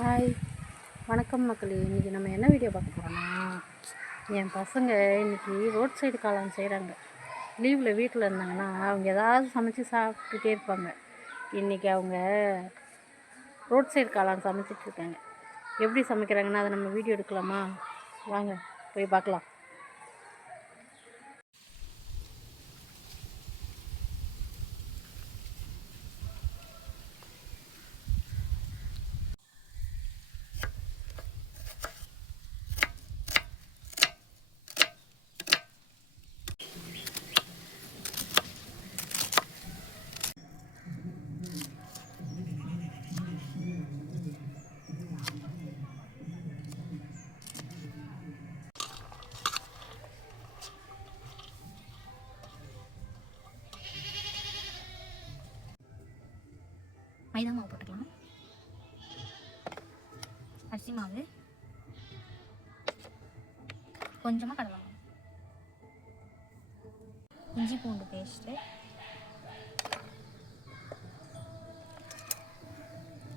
Hi வணக்கம் மக்களே. இன்றைக்கி நம்ம என்ன வீடியோ பார்க்க போகிறோன்னா, என் பசங்க இன்றைக்கி ரோட் சைடு காளான் செய்கிறாங்க. லீவில் வீட்டில் இருந்தாங்கன்னா அவங்க ஏதாவது சமைச்சு சாப்பிட்டுட்டே இருப்பாங்க. இன்றைக்கி அவங்க ரோட் சைடு காளான் சமைச்சிட்ருக்காங்க. எப்படி சமைக்கிறாங்கன்னா அதை நம்ம வீடியோ எடுக்கலாமா? வாங்க போய் பார்க்கலாம். மைதா மாவு போட்டுக்கலாம், அரிசி மாவு, கொஞ்சமாக கடலை மாவு, இஞ்சி பூண்டு பேஸ்ட்டு,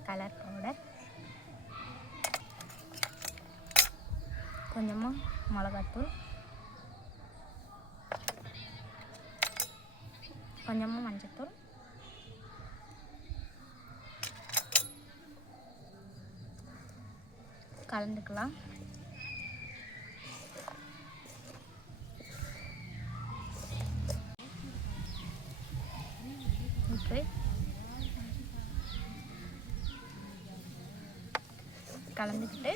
கலர் பவுடர், கொஞ்சமாக மிளகாத்தூள், கொஞ்சமாக மஞ்சத்தூள், கலந்துக்கலாம். உப்பு, கலந்துக்கிட்டு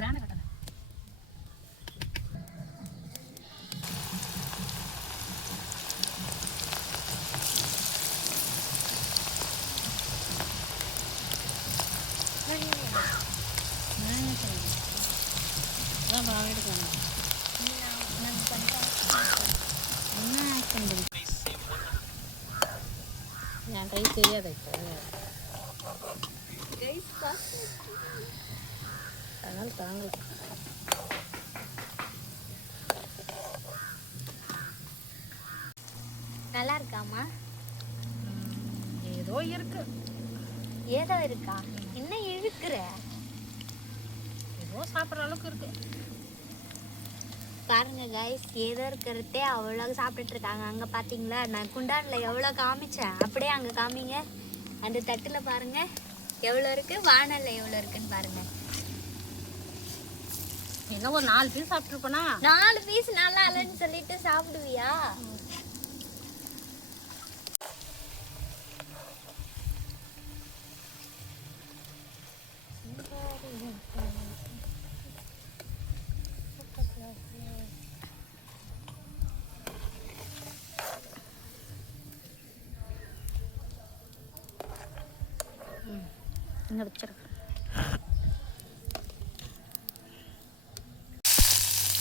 கிராண்ட் கட்டணும். என் கை தெரியாத இப்போ அதனால் தாங்கல. நல்லா இருக்காமா? ஏதோ இருக்கு. ஏதோ இருக்கா? என்ன இழுக்கிற? ஏதோ சாப்பிட்ற அளவுக்கு இருக்கு. பாருங்க கைஸ், ஏதோ இருக்கிறதே அவ்வளோ சாப்பிட்டுட்டு இருக்காங்க. அங்கே பார்த்தீங்களா, நான் குண்டானில் எவ்வளோ காமிச்சேன், அப்படியே அங்கே காமிங்க. அந்த தட்டில் பாருங்க எவ்வளோ இருக்கு, வானல்ல எவ்வளோ இருக்குன்னு பாருங்க. என்ன ஒரு 4 பீஸ் சாப்பிட்ருப்பேனா? 4 பீஸ் நல்லா இல்லைன்னு சொல்லிட்டு சாப்பிடுவியா? இங்கே வச்சிருக்கேன்.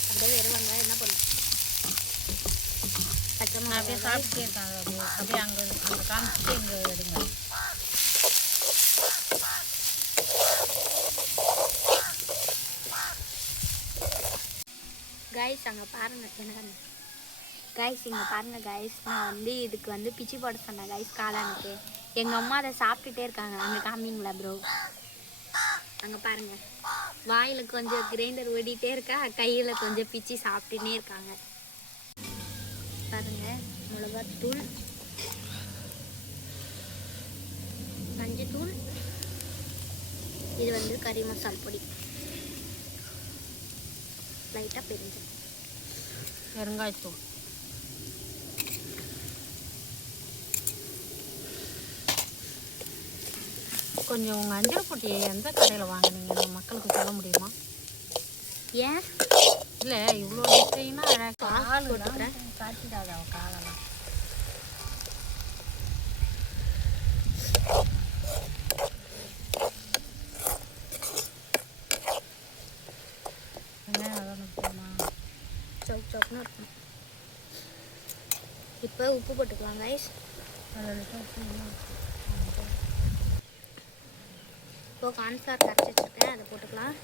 அப்படியே வெறும் வெங்காயம் என்ன பண்ணும், பச்சை நான் மிளகாய் அப்படியே சாப்பிட்டே இருக்காங்க. அப்படியே அங்கே காமிச்சிட்டு இங்கே எடுங்க. கைஸ் அங்கே பாருங்க. எனக்கு கைஸ் இங்கே பாருங்க கைஸ், நான் வந்து இதுக்கு வந்து பிச்சு போட சொன்னேன் கைஸ் காளானுக்கு. எங்கள் அம்மா அதை சாப்பிட்டுட்டே இருக்காங்க. அங்கே காமிங்களா ப்ரோ? அங்கே பாருங்க, வாயில் கொஞ்சம் கிரைண்டர் ஓடிட்டே இருக்கா, கையில் கொஞ்சம் பிச்சு சாப்பிட்டுன்னே இருக்காங்க. பாருங்க, மிளகாத்தூள், மஞ்சத்தூள், இது வந்து கறி மசால் பொடி, லைட்டாக பெருங்காயத்தூள், கொஞ்சம் உங்கள் அஞ்சல் பொட்டியை எந்த கடையில் வாங்கினீங்க? மக்களுக்கு சொல்ல முடியுமா? ஏன் இல்லை இவ்வளோ டிசைனாக கால் போட்டுக்கிறேன். காட்டிடாத அவள் காலெல்லாம். வெங்காயம் வதங்கணும் போதுமா? சவுக் சவுக்னு இருக்கும். இப்போ உப்பு போட்டுக்கலாம் கைஸ். இப்போ கார்ன்ஃப்ளவர் கரைச்சி வச்சுருக்கேன், அதை போட்டுக்கலாம்.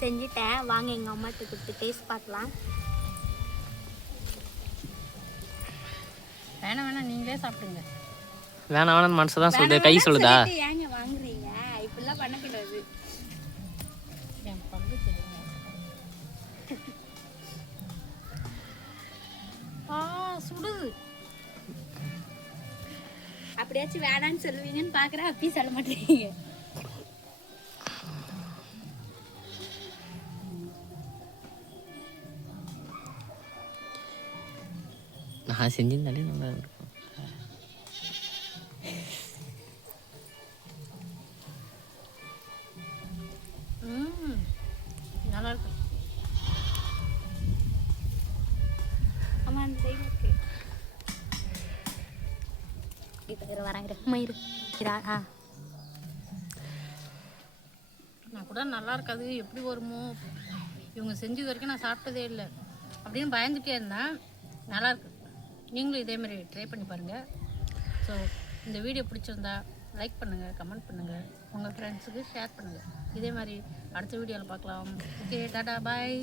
செஞ்சுட்டேன், வாங்க எங்கள் அம்மாட்ட கொடுத்து டேஸ்ட் பார்க்கலாம். வேணாம் நீங்களே சாப்பிடுங்க. வேணாம் மனசு தான் சொல்லுது, கை சொல்லுதா? ஏங்க வாங்குறீங்க? இப்படிலாம் பண்ணக்கூடாது. என் பங்கு தெரியுங்க. சுடுது. அப்படியாச்சும் வேணான்னு சொல்லுவீங்கன்னு பார்க்குறேன், அப்பயும் சொல்ல மாட்டேங்க. நான் செஞ்சிருந்தாலே நல்லா இருக்கும். நல்லா இருக்கும். ஆமாம், அந்த சைடு இருக்கு. இப்போ வராங்க மயிறு. நான் கூட நல்லா இருக்காது, எப்படி வருமோ, இவங்க செஞ்சது வரைக்கும் நான் சாப்பிட்டதே இல்லை அப்படின்னு பயந்துட்டே இருந்தேன். நல்லாயிருக்கு. நீங்களும் இதேமாதிரி ட்ரை பண்ணி பாருங்கள். ஸோ இந்த வீடியோ பிடிச்சிருந்தா லைக் பண்ணுங்கள், கமெண்ட் பண்ணுங்கள், உங்கள் ஃப்ரெண்ட்ஸுக்கு ஷேர் பண்ணுங்கள். இதே மாதிரி அடுத்த வீடியோவில் பார்க்கலாம். ஓகே, டாடா, பாய்.